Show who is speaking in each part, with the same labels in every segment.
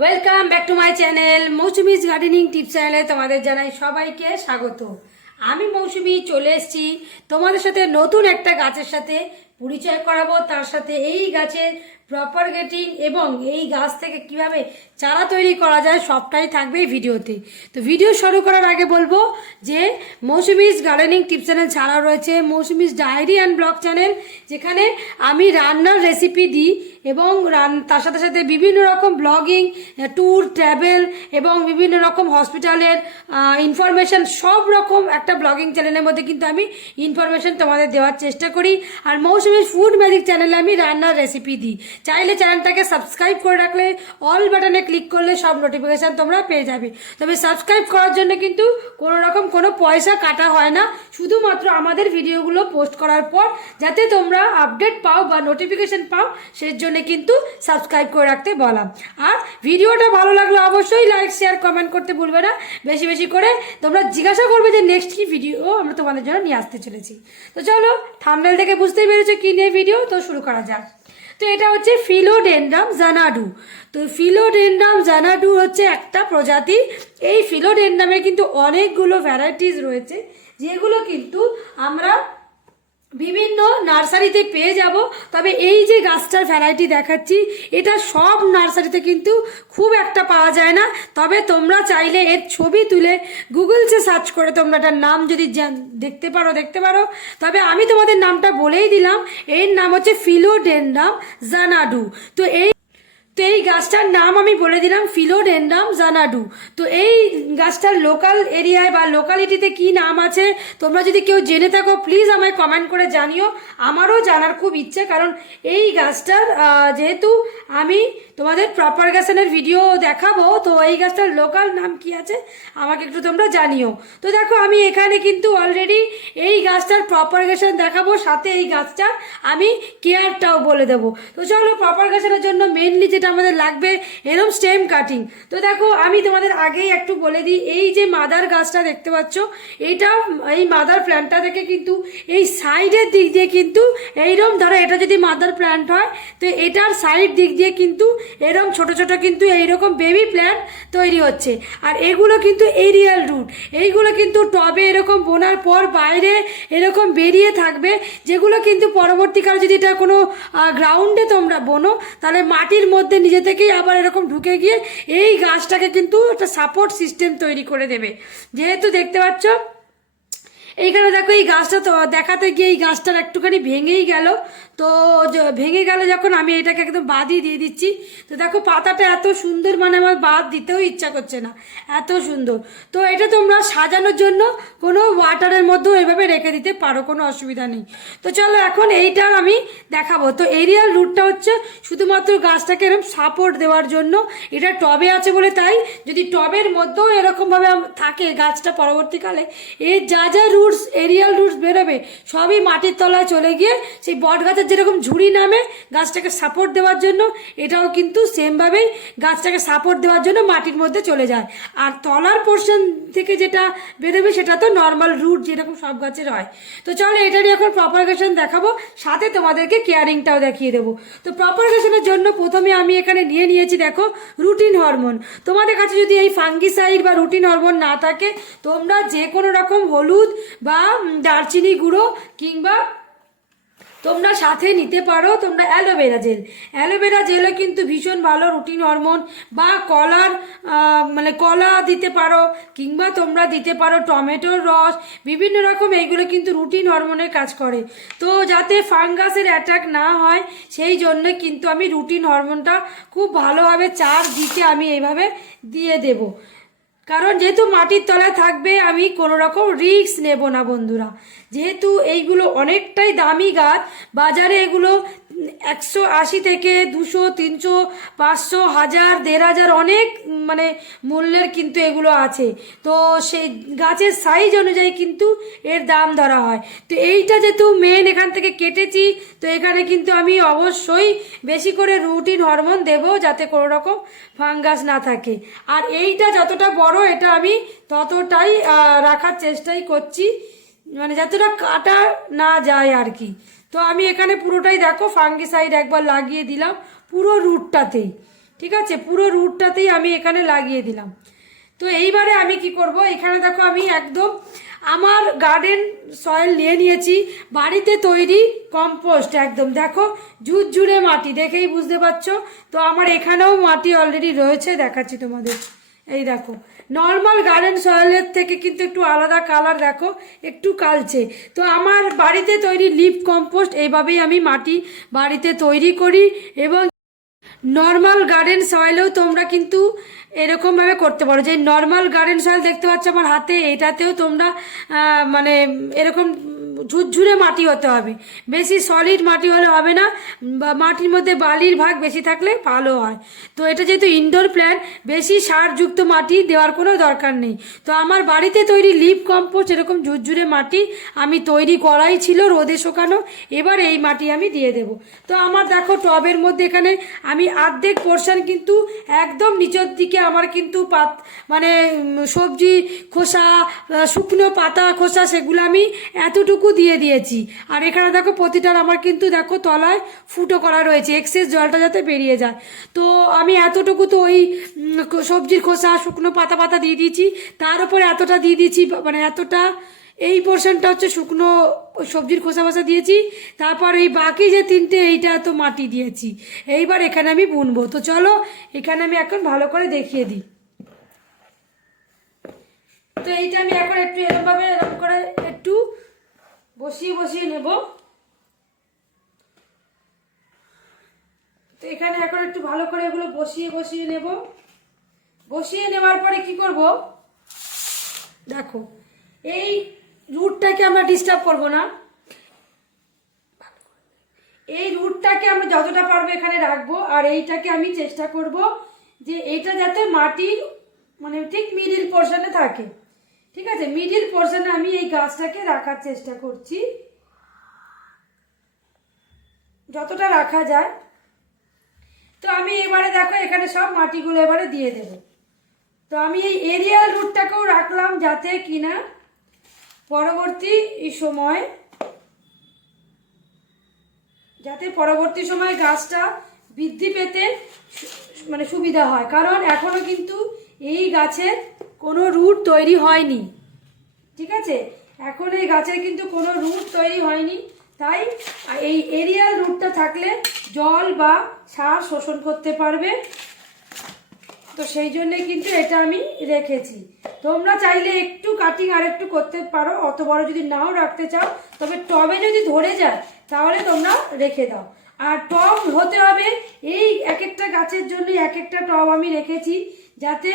Speaker 1: Welcome back to my channel Mousumi's gardening tips চ্যানেলে তোমাদের জানাই সবাইকে স্বাগত। আমি মৌসুমি, চলে এসেছি তোমাদের সাথে নতুন একটা গাছের সাথে পরিচয় করাবো, তার সাথে এই গাছের প্রপার গেটিং এবং এই গাছ থেকে কীভাবে চারা তৈরি করা যায়, সবটাই থাকবে এই ভিডিওতে। তো ভিডিও শুরু করার আগে বলব যে মৌসুমিজ গার্ডেনিং টিপ চ্যানেল ছাড়াও রয়েছে Mousumi's diary and blog channel যেখানে আমি রান্নার রেসিপি দিই এবং রান- তার সাথে সাথে বিভিন্ন রকম ব্লগিং ট্যুর ট্রাভেল এবং বিভিন্ন রকম হসপিটালের ইনফরমেশন সব রকম একটা ব্লগিং চ্যানেলের মধ্যে কিন্তু আমি ইনফরমেশন তোমাদের দেওয়ার চেষ্টা করি। আর মৌসুমি ফুড ম্যাজিক চ্যানেলে আমি রান্নার রেসিপি দিই। চাইলে চ্যানেলটাকে সাবস্ক্রাইব করে রাখলে অল বাটনে ক্লিক করলে সব নোটিফিকেশান তোমরা পেয়ে যাবে। তবে সাবস্ক্রাইব করার জন্য কিন্তু কোনো রকম কোনো পয়সা কাটা হয় না। শুধুমাত্র আমাদের ভিডিওগুলো পোস্ট করার পর যাতে তোমরা আপডেট পাও বা নোটিফিকেশন পাও, সেই জন্য কিন্তু সাবস্ক্রাইব করে রাখতে বললাম আর ভিডিওটা ভালো লাগলে অবশ্যই লাইক শেয়ার কমেন্ট করতে ভুলবে না। বেশি বেশি করে তোমরা জিজ্ঞাসা করবে যে নেক্সট কি ভিডিও আমরা তোমাদের জন্য নিয়ে আসতে চলেছি। তো চলো থামনেল থেকে বুঝতেই পেরেছ কি নিয়ে ভিডিও তো শুরু করা যাক। তো এটা হচ্ছে ফিলোডেন্ড্রাম জানাডু তো ফিলোডেন্ড্রাম জানাডু হচ্ছে একটা প্রজাতি। এই ফিলোডেন্ড্রামের কিন্তু অনেকগুলো ভ্যারাইটিস রয়েছে। যেগুলো কিন্তু আমরা বিভিন্ন নার্সারিতে পেয়ে যাব। তবে এই যে গাছটার ভ্যারাইটি দেখাচ্ছি, এটা সব নার্সারিতে কিন্তু খুব একটা পাওয়া যায় না। তবে তোমরা চাইলে এর ছবি তুলে গুগলসে সার্চ করে তোমরা এটার নাম যদি দেখতে পারো দেখতে পারো। তবে আমি তোমাদের নামটা বলেই দিলাম। এর নাম হচ্ছে ফিলোডেন্ডাম জানাডু তো এই তো এই গাছটার নাম আমি বলে দিলাম ফিলোডেন্ডাম জানাডু। তো এই গাছটার লোকাল এরিয়ায় বা লোকালিটিতে কি নাম আছে, তোমরা যদি কেউ জেনে থাকো প্লিজ আমায় কমেন্ট করে জানিও। আমারও জানার খুব ইচ্ছে, কারণ এই গাছটার যেহেতু আমি তোমাদের প্রপারগেশনের ভিডিও দেখাবো, তো এই গাছটার লোকাল নাম কি আছে, আমাকে একটু তোমরা জানিও। তো দেখো, আমি এখানে কিন্তু অলরেডি এই গাছটার প্রপারগেশন দেখাবো, সাথে এই গাছটার আমি কেয়ারটাও বলে দেবো। তো চলো প্রপারগেশনের জন্য মেনলি যেটা আমাদের লাগবে এরম স্টেম কাটিং তো দেখো, আমি তোমাদের আগেই একটু বলে দিই, এই যে মাদার গাছটা দেখতে পাচ্ছ এইটা এই মাদার প্ল্যান্টটা থেকে কিন্তু এই সাইডের দিক দিয়ে কিন্তু এইরকম ধরো এটা যদি মাদার প্ল্যান্ট হয়, তো এটার সাইড দিক দিয়ে কিন্তু এরকম ছোট ছোট কিন্তু এইরকম বেবি প্ল্যান্ট তৈরি হচ্ছে। আর এগুলো কিন্তু এরিয়াল রুট এইগুলো কিন্তু টবে এরকম বোনার পর বাইরে এরকম বেরিয়ে থাকবে, যেগুলো কিন্তু পরবর্তীকালে যদি এটা কোনো গ্রাউন্ডে তোমরা বোনো, তাহলে মাটির মধ্যে নিজে থেকেই আবার এরকম ঢুকে গিয়ে এই গাছটাকে কিন্তু একটা সাপোর্ট সিস্টেম তৈরি করে দেবে। যেহেতু দেখতে পাচ্ছ, এইখানে দেখো এই গাছটা তো, দেখাতে গিয়ে এই গাছটার একটুখানি ভেঙেই গেল। তো ভেঙে গেলে যখন আমি এটাকে একদম বাদই দিয়ে দিচ্ছি। তো দেখো পাতাটা এত সুন্দর মানে আমার বাদ দিতেও ইচ্ছা করছে না। এত সুন্দর। তো এটা তোমরা সাজানোর জন্য কোনো ওয়াটারের মধ্যেও এভাবে রেখে দিতে পারো, কোনো অসুবিধা নেই। তো চলো এখন এইটার আমি দেখাবো। তো এরিয়াল রুটটা হচ্ছে শুধুমাত্র গাছটাকে এরকম সাপোর্ট দেওয়ার জন্য। এটা টবে আছে বলে তাই। যদি টবের মধ্যেও এরকমভাবে থাকে গাছটা পরবর্তীকালে, এর যা যা রুটস এরিয়াল রুটস বেরোবে, সবই মাটির তলায় চলে গিয়ে সেই বট গাছের যেরকম ঝুড়ি নামে গাছটাকে সাপোর্ট দেওয়ার জন্য, এটাও কিন্তু সেমভাবেই গাছটাকে সাপোর্ট দেওয়ার জন্য মাটির মধ্যে চলে যায়। আর তলার পোর্শন থেকে যেটা বেরোবে সেটা তো নর্মাল রুট যেরকম সব গাছের হয়। তো চলো এটারই এখন প্রপারগেশন দেখাবো, সাথে তোমাদেরকে কেয়ারিংটাও দেখিয়ে দেবো। তো প্রপারগেশনের জন্য প্রথমে আমি এখানে নিয়ে নিয়েছি দেখো রুটিন হরমোন তোমাদের কাছে যদি এই ফাঙ্গিসাইড বা রুটিন হরমোন না থাকে, তোমরা যে কোনো রকম হলুদ বা দারচিনি গুঁড়ো কিংবা তোমরা সাথে নিতে পারো, তোমরা অ্যালোভেরা জেল। অ্যালোভেরা জেলে কিন্তু ভীষণ ভালো রুটিন হরমোন বা কলার মানে কলা দিতে পারো, কিংবা তোমরা দিতে পারো টমেটোর রস, বিভিন্ন রকম এইগুলো কিন্তু রুটিন হরমোনের কাজ করে। তো যাতে ফাঙ্গাসের অ্যাটাক না হয়, সেই জন্য কিন্তু আমি রুটিন হরমোনটা খুব ভালোভাবে চার দিকে আমি এইভাবে দিয়ে দেবো। কারণ যেহেতু মাটির তলায় থাকবে, আমি কোনো রকম রিস্ক নেব না বন্ধুরা। যেহেতু এইগুলো অনেকটাই দামি গাছ, বাজারে এগুলো একশো আশি থেকে দুশো, তিনশো, পাঁচশো, হাজার, দেড় হাজার অনেক মানে মূল্যের কিন্তু এগুলো আছে। তো সেই গাছের সাইজ অনুযায়ী কিন্তু এর দাম ধরা হয়। তো এইটা যেহেতু মেন এখান থেকে কেটেছি, তো এখানে কিন্তু আমি অবশ্যই বেশি করে রুটিন হরমোন দেব যাতে কোনো রকম ফাঙ্গাস না থাকে। আর এইটা যতটা বড়, এটা আমি ততটাই রাখার চেষ্টাই করছি। মানে যতটা কাটা না যায় আর কি। তো আমি এখানে পুরোটাই দেখো ফাঙ্গিসাইড একবার লাগিয়ে দিলাম পুরো রুটটাতেই ঠিক আছে? পুরো রুটটাতেই আমি এখানে লাগিয়ে দিলাম। তো এইবারে আমি কি করব, এখানে দেখো আমি একদম আমার গার্ডেন সয়েল নিয়ে নিয়েছি, বাড়িতে তৈরি কম্পোস্ট একদম। দেখো, ঝুরঝুরে মাটি, দেখেই বুঝতে পারছ? তো আমার এখানেও মাটি অলরেডি রয়েছে, দেখাচ্ছি তোমাদের। এই দেখো নর্মাল গার্ডেন সয়েলের থেকে কিন্তু একটু আলাদা কালার দেখো, একটু কালচে। তো আমার বাড়িতে তৈরি লিপ কম্পোস্ট এইভাবেই আমি মাটি বাড়িতে তৈরি করি এবং নর্মাল গার্ডেন সয়েলেও তোমরা কিন্তু এরকমভাবে করতে পারো। যে নর্মাল গার্ডেন সয়েল দেখতে পাচ্ছ আমার হাতে, এটাতেও তোমরা মানে এরকম ঝুরঝুরে মাটি হতে হবে। বেশি সলিড মাটি হলে হবে না, বা মাটির মধ্যে বালির ভাগ বেশি থাকলে ভালো হয়। তো এটা যেহেতু ইনডোর প্ল্যান্ট বেশি সারযুক্ত মাটি দেওয়ার কোনো দরকার নেই। তো আমার বাড়িতে তৈরি লিপ কম্পোস্ট এরকম ঝুরঝুরে মাটি আমি তৈরি করাই ছিল রোদে শুকানো, এবার এই মাটি আমি দিয়ে দেব। তো আমার দেখো টবের মধ্যে এখানে আমি অর্ধেক পোর্শন কিন্তু একদম নিচের দিকে আমার কিন্তু পাত মানে সবজি খোসা শুকনো পাতা খোসা সেগুলো আমি এতটুকু দিয়ে দিয়েছি। আর এখানে দেখো প্রতিটার আমার কিন্তু দেখো তলায় ফুটো করা রয়েছে। এক্সেস জলটা যাতে বেরিয়ে যায়। তো আমি এতটুকু তো ওই সবজির খোসা, শুকনো পাতা পাতা দিয়ে দিয়েছি। তার উপরে এতটা দিয়ে দিয়েছি মানে এতটা, এই পোর্শনটা হচ্ছে শুকনো সবজির খোসা খোসা দিয়েছি। তারপর এই বাকি যে তিনটে, এইটা তো মাটি দিয়েছি। এইবার এখানে আমি বুনবো। তো চলো, এখানে আমি এখন ভালো করে দেখিয়ে দিই। তো এইটা আমি এখন একটু এরকমভাবে এরকম করে একটু বসিয়ে বসিয়ে নেব। তো এখানে এখন একটু ভালো করে এগুলো বসিয়ে বসিয়ে নেব। বসিয়ে নেওয়ার পরে কি করব? দেখো, এই রুটটাকে আমরা ডিস্টার্ব করব না। এই রুটটাকে আমরা যতটা পারব এখানে রাখব, আর এইটাকে আমি চেষ্টা করব যে এইটা যাতে মাটির মানে ঠিক মিডিল পোর্শনে থাকে। ঠিক আছে মিডিল পোর্শনে আমি এই গাছটাকে রাখার চেষ্টা করছি। যতটা রাখা যায়। তো আমি এবারে দেখো, এখানে সব মাটিগুলো এবারে দিয়ে দেব। তো আমি এই এরিয়াল রুটটাকেও রাখলাম যাতে কিনা পরবর্তী সময় যাতে পরবর্তী সময় গাছটা বৃদ্ধি পেতে মানে সুবিধা হয়। কারণ এখনও কিন্তু এই গাছের কোনো রুট তৈরি হয়নি। ঠিক আছে? এখন এই গাছের কিন্তু কোনো রুট তৈরি হয়নি। তাই এই এরিয়াল রুটটা থাকলে জল বা সার শোষণ করতে পারবে। তো সেই জন্যে কিন্তু এটা আমি রেখেছি। তোমরা চাইলে একটু কাটিং আর একটু করতে পারো, অত বড় যদি নাও রাখতে চাও। তবে টবে যদি ধরে যায়, তাহলে তোমরা রেখে দাও। আর টব হতে হবে, এই এক একটা গাছের জন্য এক একটা টব আমি রেখেছি, যাতে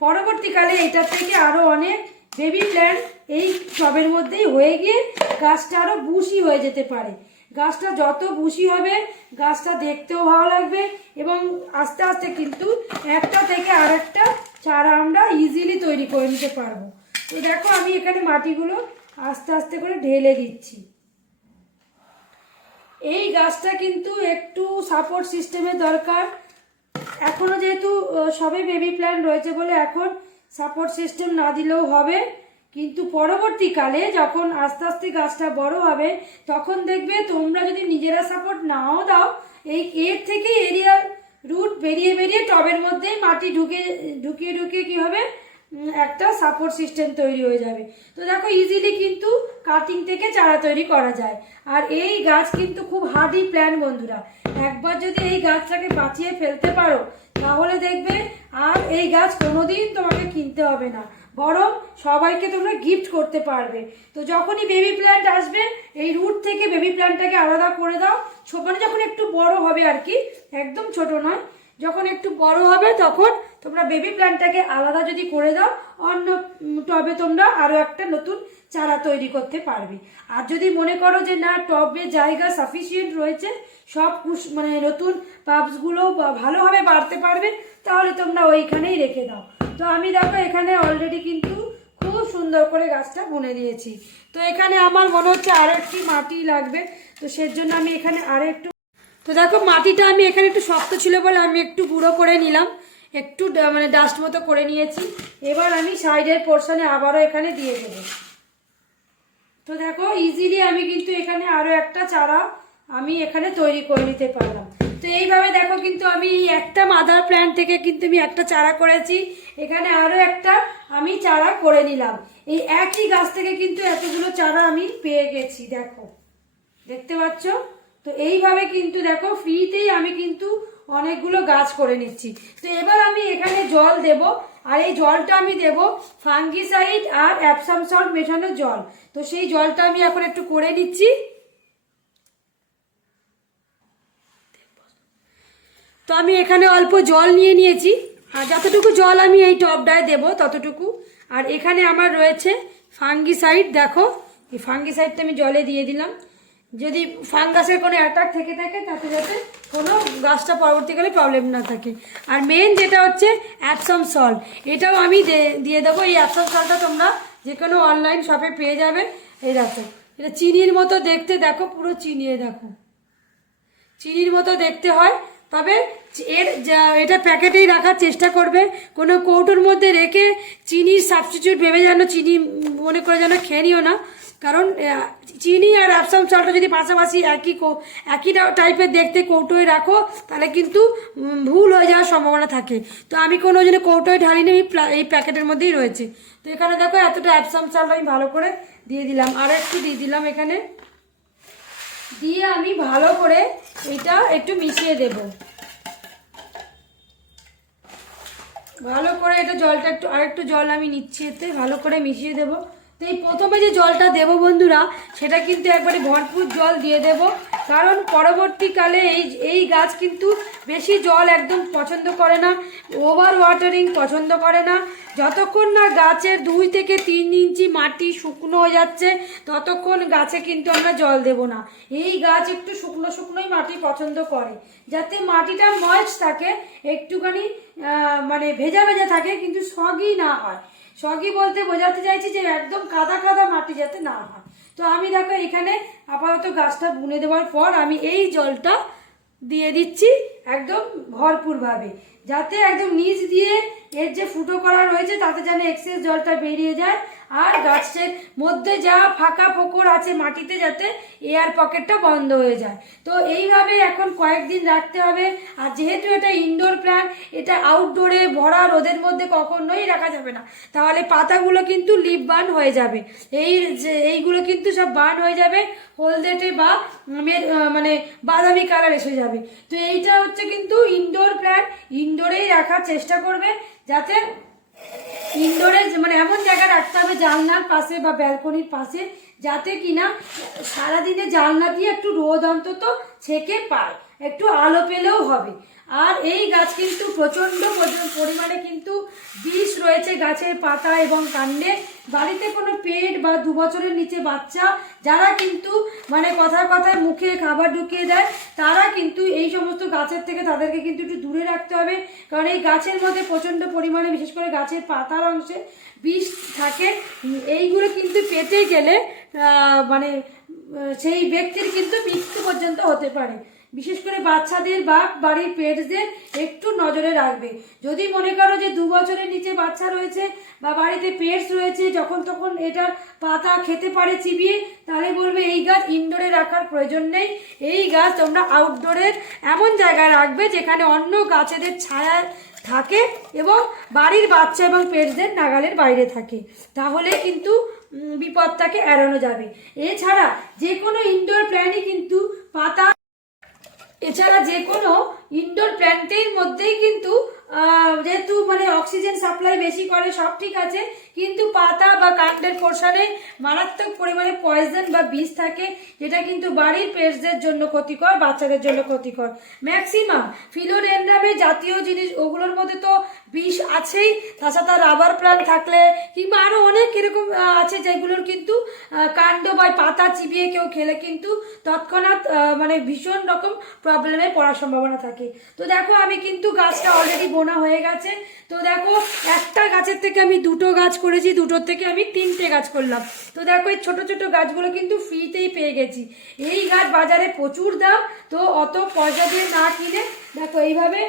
Speaker 1: পরবর্তীকালে এটার থেকে আরও অনেক বেবি প্ল্যান্ট এই টবের মধ্যেই হয়ে গিয়ে গাছটা আরও বুশি হয়ে যেতে পারে। গাছটা যত বুশি হবে, গাছটা দেখতেও ভালো লাগবে এবং আস্তে আস্তে কিন্তু একটা থেকে আরেকটা চারা আমরা ইজিলি তৈরি করে নিতে পারব। তো দেখো আমি এখানে মাটিগুলো আস্তে আস্তে করে ঢেলে দিচ্ছি। এই গাছটা কিন্তু একটু সাপোর্ট সিস্টেমের দরকার। এখনও যেহেতু সবে বেবি প্ল্যান রয়েছে বলে এখন সাপোর্ট সিস্টেম না দিলেও হবে। কিন্তু পরবর্তীকালে যখন আস্তে আস্তে গাছটা বড় হবে, তখন দেখবে তোমরা যদি নিজেরা সাপোর্ট নাও দাও, এই এর থেকেই এরিয়ার রুট বেরিয়ে বেরিয়ে টবের মধ্যেই মাটি ঢুকে, ঢুকিয়ে ঢুকিয়ে কী হবে? একটা সাপোর্ট সিস্টেম তৈরি হয়ে যাবে। তো দেখো ইজিলি কিন্তু কাটিং থেকে চারা তৈরি করা যায়। আর এই গাছ কিন্তু খুব হার্ডি প্ল্যান বন্ধুরা। একবার যদি এই গাছটাকে বাঁচিয়ে ফেলতে পারো, তাহলে দেখবে আর এই গাছ কোনোদিন তোমাকে কিনতে হবে না। বরং সবাইকে তোমরা গিফট করতে পারবে। তো যখনই বেবি প্ল্যান্ট আসবে, এই রুট থেকে বেবি প্ল্যান্টটাকে আলাদা করে দাও। মানে যখন একটু বড় হবে আর কি, একদম ছোট নয় যখন একটু বড় হবে তখন তোমরা বেবি প্ল্যান্টটাকে আলাদা যদি করে দাও, অন্য টবে তোমরা আরও একটা নতুন চারা তৈরি করতে পারবে। আর যদি মনে করো যে না, টবে জায়গা সাফিসিয়েন্ট রয়েছে, সব মানে নতুন পাপসগুলো ভালোভাবে বাড়তে পারবে, তাহলে তোমরা ওইখানেই রেখে দাও। তো আমি দেখো এখানে অলরেডি কিন্তু খুব সুন্দর করে গাছটা বুনে দিয়েছি। তো এখানে আমার মনে হচ্ছে আরও একটি মাটি লাগবে, তো সেজন্য আমি এখানে আরও একটু তো দেখো, মাটিটা আমি এখানে একটু শক্ত ছিল বলে আমি একটু গুঁড়ো করে নিলাম। একটু মানে ডাস্ট মতো করে নিয়েছি। এবার আমি সাইডের পোর্শনে আবারও এখানে দিয়ে দেবো। তো দেখো ইজিলি আমি কিন্তু এখানে আরও একটা চারা আমি এখানে তৈরি করে নিতে পারলাম। তো এইভাবে দেখো কিন্তু আমি একটা মাদার প্ল্যান্ট থেকে কিন্তু আমি একটা চারা করেছি। এখানে আরও একটা আমি চারা করে নিলাম। এই একই গাছ থেকে কিন্তু এতগুলো চারা আমি পেয়ে গেছি, দেখো। দেখতে পাচ্ছ? তো এইভাবে কিন্তু দেখো ফ্রিতেই আমি কিন্তু অনেকগুলো গাছ করে নিচ্ছি। তো এবার আমি এখানে জল দেব, আর এই জলটা আমি দেব ফাঙ্গিসাইড আর অ্যাপসাম সল্ট মেশানো জল। তো সেই জলটা আমি এখন একটু করে নিচ্ছি। তো আমি এখানে অল্প জল নিয়ে নিয়েছি, আর যতটুকু জল আমি এই টবটায় দেবো ততটুকু। আর এখানে আমার রয়েছে ফাঙ্গিসাইড দেখো, এই ফাঙ্গিসাইডটা আমি জলে দিয়ে দিলাম। যদি ফাঙ্গাসের কোনো অ্যাটাক থেকে থাকে, তাতে যাতে কোনো গাছটা পরবর্তীকালে প্রবলেম না থাকে। আর মেন যেটা হচ্ছে অ্যাপসাম সল্ট এটাও আমি দিয়ে দেবো। এই অ্যাপসাম সল্টটা তোমরা যে কোনো অনলাইন শপে পেয়ে যাবে। এই দেখো, এটা চিনির মতো দেখতে দেখো, পুরো চিনিয়ে দেখো। চিনির মতো দেখতে হয়, তবে এর যা- এটা প্যাকেটেই রাখার চেষ্টা করবে। কোনো কৌটোর মধ্যে রেখে চিনির সাবস্টিটিউট ভেবে যেন চিনি মনে করে যেন খেয়ে নিও না। কারণ চিনি আর অ্যাপসাম চালটা যদি পাশাপাশি একই একই টাইপের দেখতে কৌটোয় রাখো, তাহলে কিন্তু ভুল হয়ে যাওয়ার সম্ভাবনা থাকে। তো আমি কোনো ওই জন্য কৌটোয় ঢালিনি প্লা- এই প্যাকেটের মধ্যেই রয়েছে। তো এখানে দেখো, এতটা অ্যাপসাম চালটা আমি ভালো করে দিয়ে দিলাম। আর একটু দিয়ে দিলাম এখানে। দিয়ে আমি ভালো করে এটা একটু মিশিয়ে দেব। ভালো করে এটা জলটা একটু, আরেকটু জল আমি নিচ্ছি এতে, ভালো করে মিশিয়ে দেব। এই প্রথমে যে জলটা দেব বন্ধুরা, সেটা কিন্তু একবারে ভরপুর জল দিয়ে দেব। কারণ পরবর্তীকালে এই এই গাছ কিন্তু বেশি জল একদম পছন্দ করে না ওভার ওয়াটারিং পছন্দ করে না। যতক্ষণ না গাছের দুই থেকে তিন ইঞ্চি মাটি শুকনো হয়ে যাচ্ছে, ততক্ষণ গাছে কিন্তু আমরা জল দেব না। এই গাছ একটু শুকনো শুকনোই মাটি পছন্দ করে, যাতে মাটিটা ময়েস থাকে, একটুখানি মানে ভেজা ভেজা থাকে, কিন্তু সগই না হয়। সগই বলতে বোঝাতে চাইছি যে একদম কাদা কাদা মাটি যাতে না হয়। তো আমি দেখো এখানে আপাতত গাছটা বুনে দেওয়ার পর আমি এই জলটা দিয়ে দিচ্ছি একদম ভরপুরভাবে, যাতে একদম নিচ দিয়ে এর যে ফুটো করা রয়েছে, তাতে যেন এক্সেস জলটা বেরিয়ে যায়। আর গাছের মধ্যে যা ফাঁকা ফোকর আছে মাটিতে, যাতে এয়ার পকেটটা বন্ধ হয়ে যায়। তো এইভাবে এখন কয়েকদিন রাখতে হবে। আর যেহেতু এটা ইনডোর প্ল্যান্ট এটা আউটডোরে ভরা রোদের মধ্যে কখনোই রাখা যাবে না। তাহলে পাতাগুলো কিন্তু লিপ বার্ন হয়ে যাবে। এই যে, এইগুলো কিন্তু সব বার্ন হয়ে যাবে, হলদেটে বা মানে বাদামি কালার এসে যাবে। তো এইটা হচ্ছে কিন্তু ইনডোর প্ল্যান্ট ইনডোরেই রাখার চেষ্টা করবে। যাতে ইনডোরে মানে এমন জায়গায় রাখতে হবে জানলার পাশে বা ব্যালকনির পাশে, যাতে কিনা সারাদিনে জানলা দিয়ে একটু রোদ অন্তত ছেকে পায়। একটু আলো পেলেও হবে। আর এই গাছ কিন্তু প্রচণ্ড পরি- পরিমাণে কিন্তু বিষ রয়েছে গাছের পাতা এবং কাণ্ডে। বাড়িতে কোনো পেট বা দু বছরের নিচে বাচ্চা, যারা কিন্তু মানে কথায় কথায় মুখে খাবার ঢুকিয়ে দেয়, তারা কিন্তু এই সমস্ত গাছের থেকে তাদেরকে কিন্তু একটু দূরে রাখতে হবে। কারণ এই গাছের মধ্যে প্রচণ্ড পরিমাণে, বিশেষ করে গাছের পাতার অংশে বিষ থাকে। এইগুলো কিন্তু পেতে গেলে মানে সেই ব্যক্তির কিন্তু মৃত্যু পর্যন্ত হতে পারে। বিশেষ করে বাচ্চাদের বা বাড়ির পেটসদের একটু নজরে রাখবে। যদি মনে করো যে দু বছরের নিচে বাচ্চা রয়েছে বা বাড়িতে পেটস রয়েছে, যখন তখন এটার পাতা খেতে পারে চিবিয়ে, তাহলে বলবে এই গাছ ইনডোরে রাখার প্রয়োজন নেই। এই গাছ তোমরা আউটডোরের এমন জায়গায় রাখবে যেখানে অন্য গাছেদের ছায়া থাকে এবং বাড়ির বাচ্চা এবং পেটসদের নাগালের বাইরে থাকে। তাহলে কিন্তু বিপদটাকে এড়ানো যাবে। এছাড়া যে কোনো ইনডোর প্ল্যানই কিন্তু পাতা এছাড়া যে কোনো ইনডোর প্ল্যান্টের মধ্যেই কিন্তু যেহেতু মানে অক্সিজেন সাপ্লাই বেশি করে, সব ঠিক আছে, কিন্তু পাতা বা কাণ্ডের পোর্শনে মারাত্মক পরিমাণে পয়জন বা বিষ থাকে, যেটা কিন্তু বাড়ির পেটসদের জন্য ক্ষতিকর, বাচ্চাদের জন্য ক্ষতিকর। ম্যাক্সিমাম ফিলোডেন্ড্রামে জাতীয় জিনিস, ওগুলোর মধ্যে তো বিষ আছেই, তাছাড়া রাবার প্লান্ট থাকলে, কিংবা আরও অনেক এরকম আছে যেগুলোর কিন্তু কাণ্ড বা পাতা চিবিয়ে কেউ খেলে কিন্তু তৎক্ষণাৎ মানে ভীষণ রকম প্রবলেমে পড়ার সম্ভাবনা থাকে। তো দেখো, আমি কিন্তু গাছটা অলরেডি বোনা হয়ে গেছে। তো দেখো, একটা গাছের থেকে আমি দুটো গাছ করেছি, দুটোর থেকে আমি তিনটে গাছ করলাম। তো দেখো, এই ছোটো ছোটো গাছগুলো কিন্তু ফ্রিতেই পেয়ে গেছি। এই গাছ বাজারে প্রচুর দাম, তো অত পয়সা দিয়ে না কিনে দেখো, এইভাবে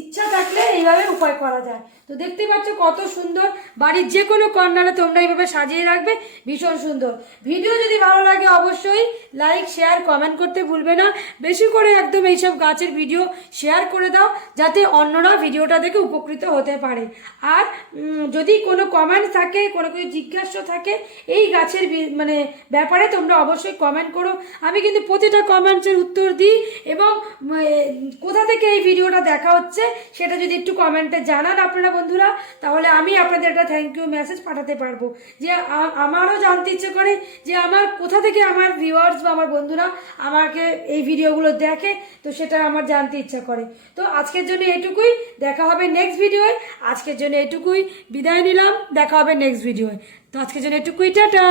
Speaker 1: ইচ্ছা থাকলে এইভাবে উপায় করা যায়। তো দেখতে পাচ্ছ কত সুন্দর, বাড়ির যে কোনো কর্নারে তোমরা এইভাবে সাজিয়ে রাখবে, ভীষণ সুন্দর। ভিডিও যদি ভালো লাগে অবশ্যই লাইক, শেয়ার, কমেন্ট করতে ভুলবে না। বেশি করে একদম এইসব গাছের ভিডিও শেয়ার করে দাও, যাতে অন্যরা ভিডিওটা দেখে উপকৃত হতে পারে। আর যদি কোনো কমেন্ট থাকে, কোনো কিছু জিজ্ঞাসা থাকে, এই গাছের মানে ব্যাপারে তোমরা অবশ্যই কমেন্ট করো। আমি কিন্তু প্রতিটা কমেন্টসের উত্তর দিই এবং কোথা থেকে এই ভিডিওটা দেখা হচ্ছে, সেটা যদি একটু কমেন্টে জানান আপনারা বন্ধুরা, তাহলে আমি আপনাদের একটা থ্যাংক ইউ মেসেজ পাঠাতে পারব। যে আমারও জানতে ইচ্ছে করে যে আমার কোথা থেকে আমার ভিউয়ার্স বা আমার বন্ধুরা আমাকে এই ভিডিওগুলো দেখে, তো সেটা আমার জানতে ইচ্ছা করে। তো আজকের জন্য এটুকুই দেখা হবে নেক্সট ভিডিওয় আজকের জন্য এটুকুই বিদায় নিলাম, দেখা হবে নেক্সট ভিডিওয় তো আজকের জন্য এটুকুই টাটা!